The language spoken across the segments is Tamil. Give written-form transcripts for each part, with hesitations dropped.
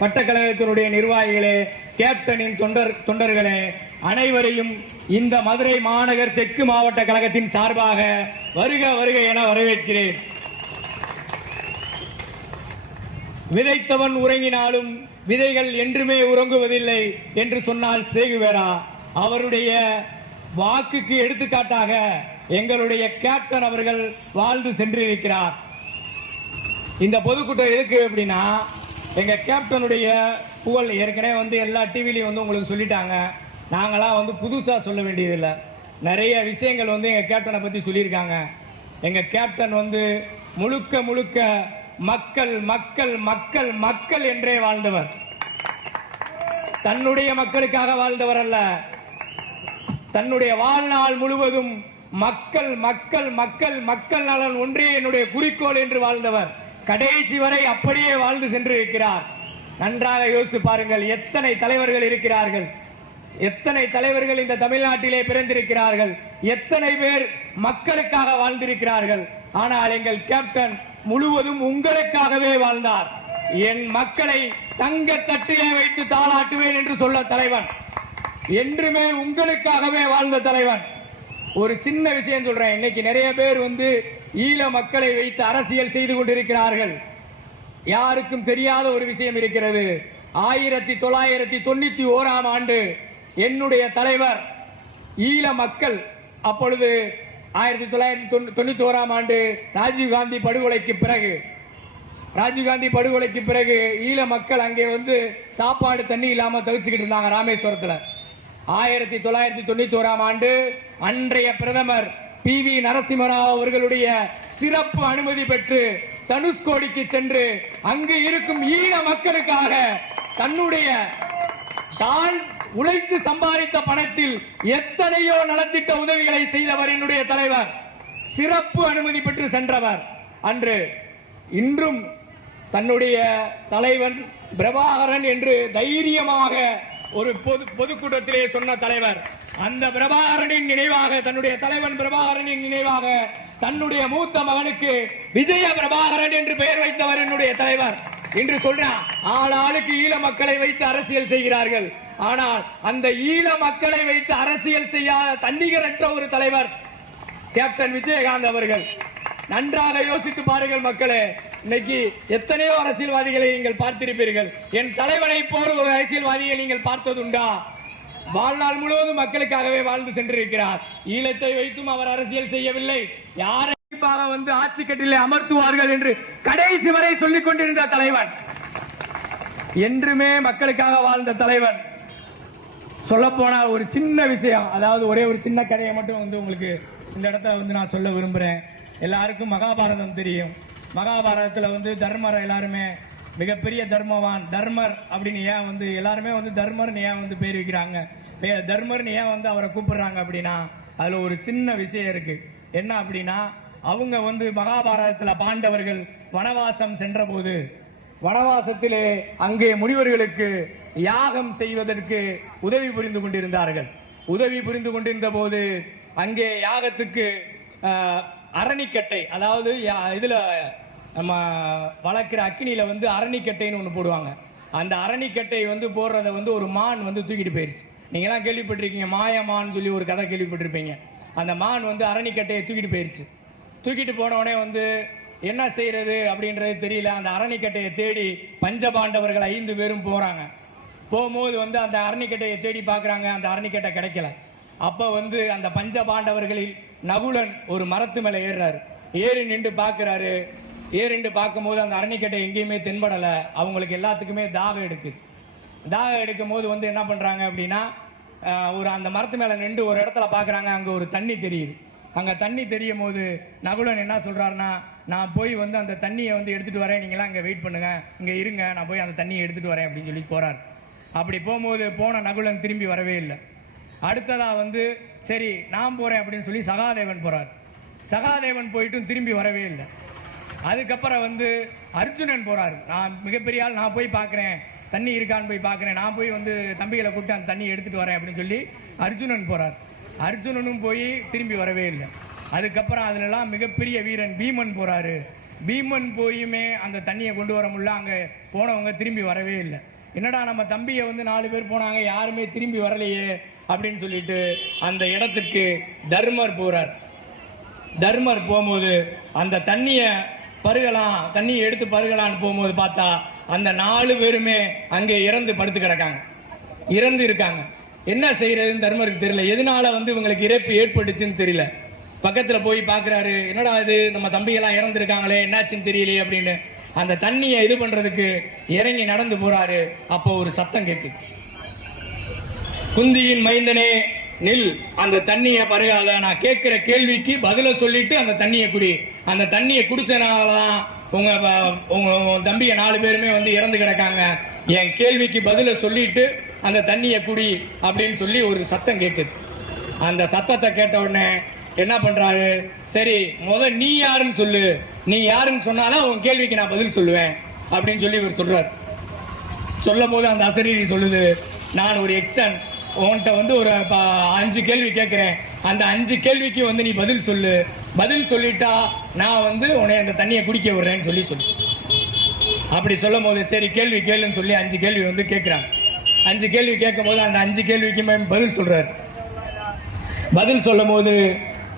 வட்டக்கழகத்தினுடைய நிர்வாகிகளே, கேப்டனின் தொண்டர்களே, அனைவரையும் இந்த மதுரை மாநகர் தெற்கு மாவட்ட கழகத்தின் சார்பாக வருக வருக என வரவேற்கிறேன். விதைத்தவன் உறங்கினாலும் விதைகள் என்றுமே உறங்குவதில்லை என்று சொன்னால் சேகுவேரா. அவருடைய வாக்குக்கு எடுத்துக்காட்டாக எங்களுடைய கேப்டன் அவர்கள் வாழ்ந்து சென்றிருக்கிறார். இந்த பொதுக்கூட்டம் எதுக்கு அப்படின்னா, எங்க கேப்டனுடைய புகழ் ஏற்கனவே எல்லா டிவிலையும் உங்களுக்கு சொல்லிட்டாங்க. நாங்களாம் புதுசா சொல்ல வேண்டியதில்லை. நிறைய விஷயங்கள் எங்க கேப்டனை பத்தி சொல்லியிருக்காங்க. எங்க கேப்டன் முழுக்க முழுக்க மக்கள் மக்கள் மக்கள் மக்கள் என்றே வாழ்ந்தவர். தன்னுடைய மக்களுக்காக வாழ்ந்தவர் அல்ல, தன்னுடைய வாழ்நாள் முழுவதும் மக்கள் மக்கள் மக்கள் மக்கள் நலன் ஒன்றே என்னுடைய குறிக்கோள் என்று வாழ்ந்தவர். கடைசி வரை அப்படியே வாழ்ந்து சென்றிருக்கிறார். நன்றாக யோசித்து பாருங்கள், எத்தனை தலைவர்கள் இருக்கிறார்கள், எத்தனை தலைவர்கள் இந்த தமிழ்நாட்டிலே பிறந்திருக்கிறார்கள், எத்தனை பேர் மக்களுக்காக வாழ்ந்திருக்கிறார்கள். ஆனால் எங்கள் கேப்டன் முழுவதும் உங்களுக்காகவே வாழ்ந்தார். என் மக்களை தங்க தட்டிலே வைத்து தாளாட்டுவேன் என்று சொல்ல தலைவன், என்றுமே உங்களுக்காகவே வாழ்ந்த தலைவன். ஒரு சின்ன விஷயம் சொல்றேன். இன்னைக்கு நிறைய பேர் ஈழ மக்களை வைத்து அரசியல் செய்து கொண்டிருக்கிறார்கள். யாருக்கும் தெரியாத ஒரு விஷயம் இருக்கிறது. 1991ஆம் ஆண்டு என்னுடைய தலைவர் ஈழ மக்கள், அப்பொழுது 1991ஆம் ஆண்டு ராஜீவ்காந்தி படுகொலைக்கு பிறகு ஈழ மக்கள் அங்கே சாப்பாடு தண்ணி இல்லாம தவிச்சுக்கிட்டு இருந்தாங்க ராமேஸ்வரத்தில். 1991ஆம் ஆண்டு அன்றைய பிரதமர் PV நரசிம்மராவ் அவர்களுடைய சிறப்பு அனுமதி பெற்று தனுஷ்கோடிக்கு சென்று அங்கு இருக்கும் ஈழ மக்களுக்காக தன்னுடைய தான் உழைத்து சம்பாதித்த பணத்தில் எத்தனையோ நலத்திட்ட உதவிகளை செய்தவர் என்னுடைய தலைவர். சிறப்பு அனுமதி பெற்று சென்றவர் அன்று. இன்றும் தன்னுடைய தலைவன் பிரபாகரன் என்று தைரியமாக ஒரு பொதுக்கூட்டத்திலே சொன்ன தலைவர். அந்த பிரபாகரனின் நினைவாக, தன்னுடைய தலைவன் பிரபாகரனின் நினைவாக தன்னுடைய மூத்த மகனுக்கு விஜய பிரபாகரன் என்று பெயர் வைத்தவர் என்னுடைய தலைவர். என்று சொல்றான், ஆளாளுக்கு ஈழ மக்களை வைத்து அரசியல் செய்கிறார்கள். ஆனால் அந்த ஈழ மக்களை வைத்து அரசியல் செய்யாத தன்னிகரற்ற ஒரு தலைவர் கேப்டன் விஜயகாந்த் அவர்கள். நன்றாக யோசித்து பாருங்கள் மக்களே. இன்னைக்கு எத்தனையோ அரசியல்வாதிகளை நீங்கள் பார்த்திருப்பீர்கள். என் தலைவனை போல் ஒரு அரசியல்வாதியை நீங்கள் பார்த்ததுண்டா? வாழ்நாள் முழுவதும் மக்களுக்காகவே வாழ்ந்து சென்றிருக்கிறார். ஈழத்தை வைத்தும் அவர் அரசியல் செய்யவில்லை. யாரை ஆட்சி கட்டிலே அமர்த்துவார்கள் என்று கடைசி வரை சொல்லிக் கொண்டிருந்த தலைவன், என்றுமே மக்களுக்காக வாழ்ந்த தலைவன். சொல்ல போனால் ஒரு சின்ன விஷயம், அதாவது ஒரே ஒரு சின்ன கதையை மட்டும் உங்களுக்கு இந்த இடத்துல நான் சொல்ல விரும்புறேன். எல்லாருக்கும் மகாபாரதம் தெரியும். மகாபாரதத்தில் தர்மரை எல்லாருமே மிகப்பெரிய தர்மவான், தர்மர் அப்படின்னு ஏன் எல்லாருமே தர்மர்னு ஏன் பேர் வைக்கிறாங்க, தர்மர்னு ஏன் அவரை கூப்பிடுறாங்க அப்படின்னா, அதுல ஒரு சின்ன விஷயம் இருக்கு. என்ன அப்படின்னா, அவங்க மகாபாரதத்தில் பாண்டவர்கள் வனவாசம் சென்ற போது, வனவாசத்திலே அங்கே முனிவர்களுக்கு யாகம் செய்வதற்கு உதவி புரிந்து கொண்டிருந்தார்கள். உதவி புரிந்து கொண்டிருந்த போது அங்கே யாகத்துக்கு அரணிக்கட்டை, அதாவது இதுல நம்ம வளர்க்கிற அக்கினியில அரணிக்கட்டைன்னு ஒன்று போடுவாங்க. அந்த அரணிக்கட்டை போடுறத ஒரு மான் தூக்கிட்டு போயிருச்சு. நீங்களாம் கேள்விப்பட்டிருக்கீங்க, மாயமான்னு சொல்லி ஒரு கதை கேள்விப்பட்டிருப்பீங்க. அந்த மான் அரணிக்கட்டையை தூக்கிட்டு போயிருச்சு. தூக்கிட்டு போனவனே என்ன செய்யறது அப்படின்றது தெரியல. அந்த அரணிக்கட்டையை தேடி பஞ்சபாண்டவர்கள் 5 பேரும் போறாங்க. போகும்போது அந்த அரணிக்கட்டையை தேடி பார்க்குறாங்க. அந்த அரணிக்கட்டை கிடைக்கல. அப்போ அந்த பஞ்சபாண்டவர்களில் நகுலன் ஒரு மரத்து மேலே ஏறுறாரு. ஏறி நின்று பார்க்குறாரு. ஏறி நின்று பார்க்கும்போது அந்த அரணிக்கட்டை எங்கேயுமே தென்படலை. அவங்களுக்கு எல்லாத்துக்குமே தாகம் எடுக்குது. தாகம் எடுக்கும் போது என்ன பண்ணுறாங்க அப்படின்னா, அந்த மரத்து மேலே நின்று ஒரு இடத்துல பார்க்குறாங்க. அங்கே ஒரு தண்ணி தெரியுது. அங்கே தண்ணி தெரியும் போது நகுலன் என்ன சொல்கிறாருன்னா, நான் போய் அந்த தண்ணியை எடுத்துகிட்டு வரேன், நீங்களாம் அங்கே வெயிட் பண்ணுங்க, இங்கே இருங்க, நான் போய் அந்த தண்ணியை எடுத்துகிட்டு வரேன் அப்படின்னு சொல்லி போகிறார். அப்படி போகும்போது போன நகுலன் திரும்பி வரவே இல்லை. அடுத்ததா சரி நான் போறேன் அப்படின்னு சொல்லி சகாதேவன் போறார். சகாதேவன் போயிட்டும் திரும்பி வரவே இல்லை. அதுக்கப்புறம் அர்ஜுனன் போறாரு. நான் மிகப்பெரிய ஆள், நான் போய் பார்க்குறேன், தண்ணி இருக்கான்னு போய் பார்க்குறேன், நான் போய் தம்பிகளை கூப்பிட்டு அந்த தண்ணியை எடுத்துட்டு வரேன் அப்படின்னு சொல்லி அர்ஜுனன் போறார். அர்ஜுனனும் போய் திரும்பி வரவே இல்லை. அதுக்கப்புறம் அதுலலாம் மிகப்பெரிய வீரன் பீமன் போறாரு. பீமன் போயுமே அந்த தண்ணியை கொண்டு வர முடியல. அங்கே போனவங்க திரும்பி வரவே இல்லை. என்னடா நம்ம தம்பியை வந்து 4 பேர் போனாங்க, யாருமே திரும்பி வரலையே அப்படின்னு சொல்லிட்டு அந்த இடத்துக்கு தர்மர் போறார். தர்மர் போகும்போது அந்த தண்ணியை எடுத்து பருகலான்னு போகும்போது பார்த்தா அந்த 4 பேருமே அங்கே இறந்து படுத்து கிடக்காங்க, இறந்து இருக்காங்க. என்ன செய்யறதுன்னு தர்மருக்கு தெரியல. எதனால வந்து இவங்களுக்கு இறப்பு ஏற்பட்டுச்சுன்னு தெரியல. பக்கத்துல போய் பார்க்குறாரு, என்னடா இது நம்ம தம்பிகள்லாம் இறந்துருக்காங்களே, என்னாச்சுன்னு தெரியலையே அப்படின்னு அந்த தண்ணியை இது பண்றதுக்கு இறங்கி நடந்து போறாரு. அப்போ ஒரு சத்தம் கேட்குது, குந்தியின் மைந்தனே நில், அந்த தண்ணியை பருகாத, நான் கேட்கிற கேள்விக்கு பதில சொல்லிட்டு அந்த தண்ணியை குடி. அந்த தண்ணியை குடிச்சனாலதான் உங்க தம்பிய 4 பேருமே வந்து இறந்து கிடக்காங்க. என் கேள்விக்கு பதில சொல்லிட்டு அந்த தண்ணியை குடி அப்படின்னு சொல்லி ஒரு சத்தம் கேட்குது. அந்த சத்தத்தை கேட்ட உடனே என்ன பண்றாரு, சரி முதல் நீ யாருன்னு சொல்லு, நீ யாருன்னு சொன்னாதான் உன் கேள்விக்கு நான் பதில் சொல்லுவேன் அப்படின்னு சொல்லி இவர் சொல்றார். சொல்லும் போது அந்த அசரீரி சொல்லுது, நான் ஒரு எக்ஸன், உன்கிட்ட வந்து ஒரு 5 கேள்வி கேட்கிறேன், அந்த 5 கேள்விக்கு வந்து நீ பதில் சொல்லு, பதில் சொல்லிட்டா நான் வந்து உன்னை அந்த தண்ணியை குடிக்க விடுறேன்னு சொல்லி அப்படி சொல்லும் போது சரி கேள்வி கேளுன்னு சொல்லி 5 கேள்வி வந்து கேட்கிறாங்க. 5 கேள்வி கேட்கும் போது அந்த 5 கேள்விக்குமே பதில் சொல்றாரு. பதில் சொல்லும் போது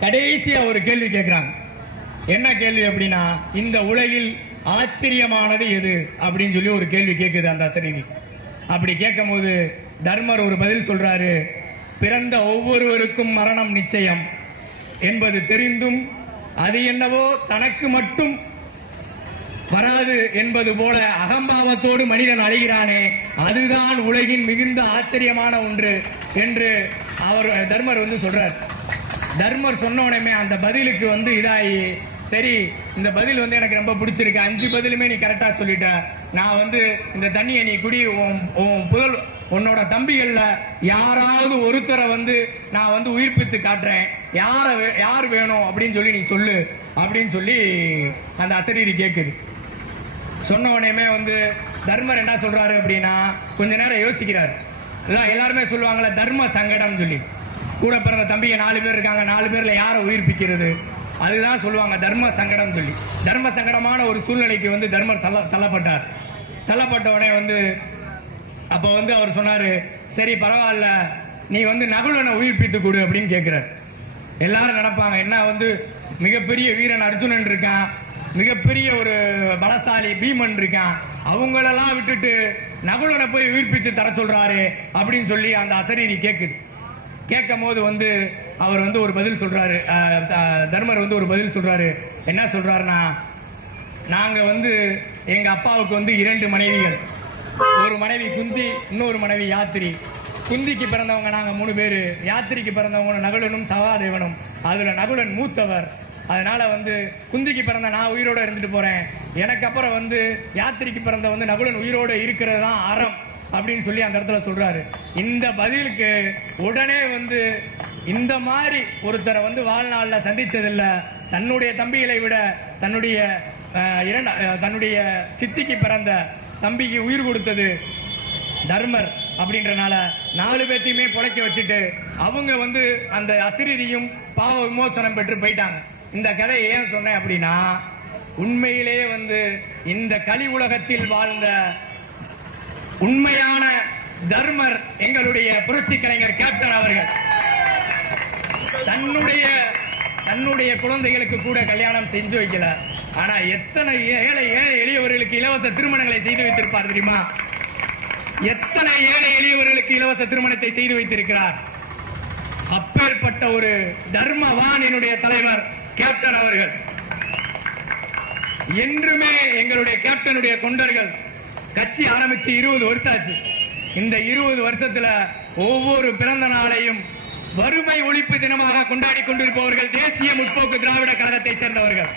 கடைசியா ஒரு கேள்வி கேட்கிறாங்க. என்ன கேள்வி அப்படின்னா, இந்த உலகில் ஆச்சரியமானது எது அப்படின்னு சொல்லி ஒரு கேள்வி கேட்குது அந்த அசரீரி. அப்படி கேட்கும் போது தர்மர் ஒரு பதில் சொல்றாரு, பிறந்த ஒவ்வொருவருக்கும் மரணம் நிச்சயம் என்பது தெரிந்தும் அது என்னவோ தனக்கு மட்டும் வராது என்பது போல அகம்பாவத்தோடு மனிதன் அழைகிறானே, அதுதான் உலகின் மிகுந்த ஆச்சரியமான ஒன்று என்று தர்மர் வந்து சொல்றார். தர்மர் சொன்ன உடனே அந்த பதிலுக்கு வந்து இதாகி, சரி இந்த பதில் வந்து எனக்கு ரொம்ப பிடிச்சிருக்கு, 5 பதிலுமே நீ கரெக்டா சொல்லிட்ட, நான் வந்து இந்த தண்ணியை நீ குடி, உன்னோட தம்பிகள்ல யாராவது ஒருத்தரை வந்து நான் வந்து உயிர்ப்பித்து காட்டுறேன், யார் வேணும் அப்படின்னு சொல்லி நீ சொல்லு அப்படின்னு சொல்லி அந்த அசரீரி கேட்குது. சொன்ன உடனே வந்து தர்மர் என்ன சொல்றாரு அப்படின்னா, கொஞ்ச நேரம் யோசிக்கிறார். எல்லாருமே சொல்லுவாங்கல்ல தர்ம சங்கடம் சொல்லி, கூட பிறந்த தம்பியை 4 பேர் இருக்காங்க, 4 பேர்ல யாரை உயிர்ப்பிக்கிறது, அதுதான் சொல்லுவாங்க தர்ம சங்கடம் சொல்லி. தர்ம சங்கடமான ஒரு சூழ்நிலைக்கு வந்து தர்மர் தள்ளப்பட்டார். தள்ளப்பட்ட உடனே வந்து அப்போ வந்து அவர் சொன்னாரு, சரி பரவாயில்ல, நீ வந்து நகுலனை உயிர்ப்பித்து கொடு அப்படின்னு கேட்கிறார். எல்லாரும் நினைப்பாங்க, என்ன வந்து மிகப்பெரிய வீரன் அர்ஜுனன் இருக்கான், மிகப்பெரிய ஒரு பலசாலி பீமன் இருக்கான், அவங்களெல்லாம் விட்டுட்டு நகுலனை போய் உயிர்ப்பிச்சு தர சொல்றாரு அப்படின்னு சொல்லி அந்த அசரீரி கேட்குது. கேட்கும் போது வந்து அவர் வந்து ஒரு பதில் சொல்றாரு, தர்மர் வந்து ஒரு பதில் சொல்றாரு. என்ன சொல்றாருன்னா, நாங்க வந்து எங்க அப்பாவுக்கு வந்து 2 மனைவிகள், ஒரு மனைவி குந்தி, இன்னொரு மனைவி யாத்திரி. குந்திக்கு பிறந்தவங்க நாங்க 3 பேரு, யாத்திரிக்கு பிறந்தவங்க நகுலனும் சகாதேவனும். அதுல நகுலன் மூத்தவர். அதனால வந்து குந்திக்கு பிறந்த நான் உயிரோட இருந்துட்டு போறேன், எனக்கு அப்புறம் வந்து யாத்திரிக்கு பிறந்த வந்து நகுலன் உயிரோட இருக்கிறது தான் அறம் அப்படின்னு சொல்லி அந்த இடத்துல சொல்றாரு. இந்த பதிலுக்கு உடனே வந்து இந்த மாதிரி ஒருத்தரை வந்து வாழ்நாளில் சந்திச்சதில்லை, தன்னுடைய தம்பிகளை விட தன்னுடைய சித்திக்கு பிறந்த தம்பிக்கு உயிர் கொடுத்தது தர்மர் அப்படின்றனால 4 பேர்த்தையுமே புழைக்க வச்சுட்டு அவங்க வந்து அந்த அசரீரியும் பாவ விமோசனம் பெற்று போயிட்டாங்க. இந்த கதையை ஏன் சொன்னேன் அப்படின்னா, உண்மையிலேயே வந்து இந்த கலி உலகத்தில் வாழ்ந்த உண்மையான தர்மர் எங்களுடைய புரட்சி கலைஞர் கேப்டன் அவர்கள் தன்னுடைய குழந்தைகளுக்கு கூட கல்யாணம் செஞ்சு வைக்கல. ஆனா எத்தனை ஏழை எளியவர்களுக்கு இலவச திருமணங்களை செய்து வைத்திருப்பார் தெரியுமா? எத்தனை ஏழை எளியவர்களுக்கு இலவச திருமணத்தை செய்து வைத்திருக்கிறார். அப்பேற்பட்ட ஒரு தர்மவான் என்னுடைய தலைவர் கேப்டன் அவர்கள். என்றுமே எங்களுடைய கேப்டனுடைய தொண்டர்கள் கட்சி ஆரம்பிச்சு 20 வருஷம் ஆச்சு. இந்த 20 வருஷத்துல ஒவ்வொரு பிறந்த நாளையும் வறுமை ஒழிப்பு தினமாக கொண்டாடி கொண்டிருப்பவர்கள் தேசிய முற்போக்கு திராவிட கழகத்தை சேர்ந்தவர்கள்.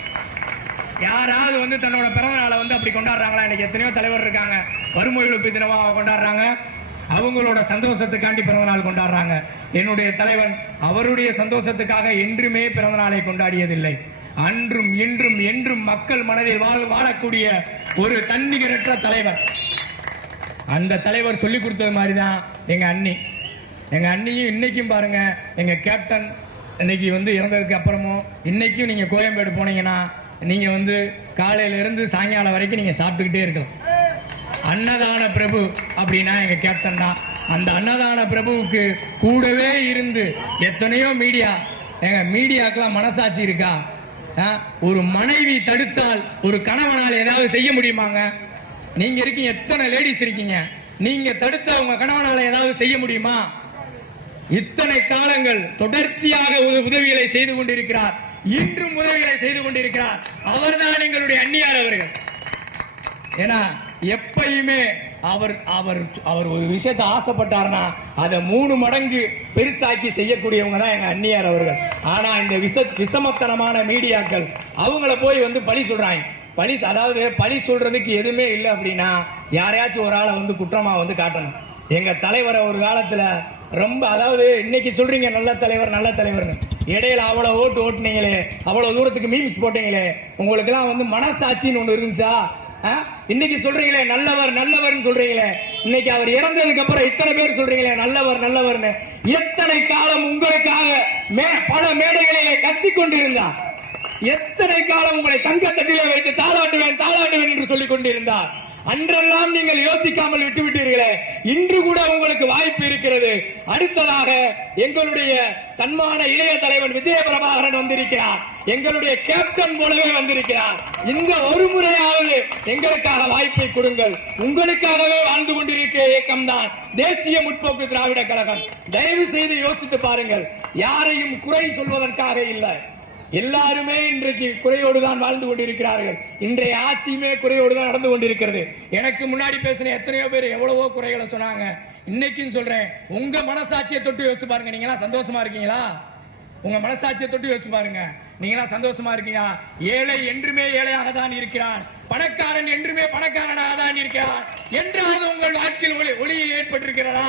யாராவது வந்து தன்னோட பிறந்த நாளை வந்து அப்படி கொண்டாடுறாங்களா? இன்னைக்கு எத்தனையோ தலைவர் இருக்காங்க, வறுமை ஒழிப்பு தினமாக கொண்டாடுறாங்க, அவங்களோட சந்தோஷத்துக்காண்டி பிறந்த நாள் கொண்டாடுறாங்க. என்னுடைய தலைவன் அவருடைய சந்தோஷத்துக்காக என்றுமே பிறந்த நாளை கொண்டாடியதில்லை. அன்றும் இன்றும் என்றும் மக்கள் மனதில் வாழக்கூடிய ஒரு தன்னிகரற்ற தலைவர். அந்த தலைவர் சொல்லி கொடுத்தது மாதிரிதான் எங்க அண்ணியும் இன்னைக்கும் பாருங்க, எங்க கேப்டன் இன்னைக்கு வந்து இறந்ததுக்கு அப்புறமும் இன்னைக்கும் நீங்க கோயம்பேடு போனீங்கன்னா நீங்க வந்து காலையில இருந்து சாயங்காலம் வரைக்கும் நீங்க சாப்பிட்டுக்கிட்டே இருக்கலாம். அன்னதான பிரபு அப்படின்னா எங்க கேப்டன் தான். அந்த அன்னதான பிரபுவுக்கு கூடவே இருந்து எத்தனையோ மீடியாக்கெல்லாம் மனசாட்சி இருக்கா? ஒரு மனைவி தடுத்தால் ஒரு கணவனால் ஏதாவது செய்ய முடியுமாங்க? நீங்க இருக்கீங்க, எத்தனை லேடிஸ் இருக்கீங்க, நீங்க தடுத்த உங்க கணவனால ஏதாவது செய்ய முடியுமா? இத்தனை காலங்கள் தொடர்ச்சியாக உதவிகளை செய்து கொண்டிருக்கிறார், இன்றும் உதவிகளை செய்து கொண்டிருக்கிறார். அவர்தான் எங்களுடைய அந்நியார் அவர்கள். ஏன்னா எப்பயுமே அவர் அவர் அவர் ஒரு விஷயத்தை ஆசைப்பட்டார்னா அதை 3 மடங்கு பெருசாக்கி செய்யக்கூடியவங்க தான் எங்க அந்நியார் அவர்கள். ஆனா இந்த விஷமத்தனமான மீடியாக்கள் அவங்கள போய் வந்து பழி சொல்றாங்க. அதாவது பழி சொல்றதுக்கு எதுவுமே இல்லை அப்படின்னா யாரையாச்சும் ஒரு ஆளை வந்து குற்றமா வந்து காட்டணும். எங்க தலைவரை ஒரு காலத்துல ரொம்ப, அதாவது இன்னைக்கு சொல்றீங்க நல்ல தலைவர்னு, இடையில அவ்வளவு ஓட்டு ஓட்டுனீங்களே, அவ்வளவு தூரத்துக்கு மீம்ஸ் போட்டீங்களே, உங்களுக்கு எல்லாம் வந்து மனசாட்சின்னு ஒண்ணு இருந்துச்சா? இன்னைக்கு சொல்றீங்களே நல்லவர்னு சொல்றீங்களே, இன்னைக்கு அவர் இறந்ததுக்கு அப்புறம் இத்தனை பேர் சொல்றீங்களே நல்லவர்னு. எத்தனை காலம் உங்களுக்காக பல மேடைகளிலே கத்திக் கொண்டிருந்தார், எத்தனை காலம் உங்களை தங்கத்தட்டிலே வைத்து தாளாட்டுவேன் என்று சொல்லிக் கொண்டிருந்தார். அன்றெல்லாம் நீங்கள் யோசிக்காமல் விட்டுவிட்டீர்களே, இன்று கூட உங்களுக்கு வாய்ப்பு இருக்கிறது. அடுத்ததாக எங்களுடைய தன்மான இளைய தலைவன் விஜய பிரபாகரன் வந்திருக்கிறார், எங்களுடைய கேப்டன் போலவே வந்திருக்கிறார். இந்த ஒரு முறையாவது எங்களுக்காக வாய்ப்பை கொடுங்கள். உங்களுக்காகவே வாழ்ந்து கொண்டிருக்கிற இயக்கம் தான் தேசிய முற்போக்கு திராவிட கழகம். தயவு செய்து யோசித்து பாருங்கள். யாரையும் குறை சொல்வதற்காக இல்லை, எல்லாருமே இன்றைக்கு குறையோடு தான் வாழ்ந்து கொண்டிருக்கிறார்கள். இன்றைய ஆட்சியுமே குறையோடு தான் நடந்து கொண்டிருக்கிறது. எனக்கு முன்னாடி பேசின எத்தனையோ பேர் எவ்வளவோ குறைகளை சொன்னாங்க. இன்னைக்கும் சொல்றேன், உங்க மனசாட்சியை தொட்டு யோசிச்சு பாருங்க. நீங்களா சந்தோஷமா இருக்கீங்களா? உங்க மனசாட்சியை தொட்டு யோசிச்சு பாருங்க. நீங்களா சந்தோஷமா இருக்கீங்களா? ஏழை என்றுமே ஏழையாக தான் இருக்கிறான், பணக்காரன் என்றுமே பணக்காரனாக தான் இருக்கிறான் என்றாவது உங்கள் வாழ்க்கையில் ஒளியை ஏற்பட்டிருக்கிறதா?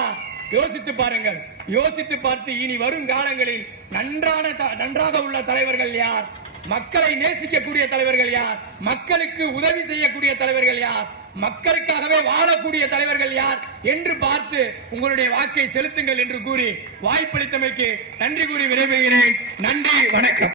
யோசித்து பாருங்கள். யோசித்து பார்த்து இனி வரும் காலங்களில் நன்றாக உள்ள தலைவர்கள் யார், மக்களை நேசிக்கக்கூடிய தலைவர்கள் யார், மக்களுக்கு உதவி செய்யக்கூடிய தலைவர்கள் யார், மக்களுக்காகவே வாழக்கூடிய தலைவர்கள் யார் என்று பார்த்து உங்களுடைய வாக்கை செலுத்துங்கள் என்று கூறி வாய்ப்பளித்தமைக்கு நன்றி கூறி விரைவுகிறேன். நன்றி, வணக்கம்.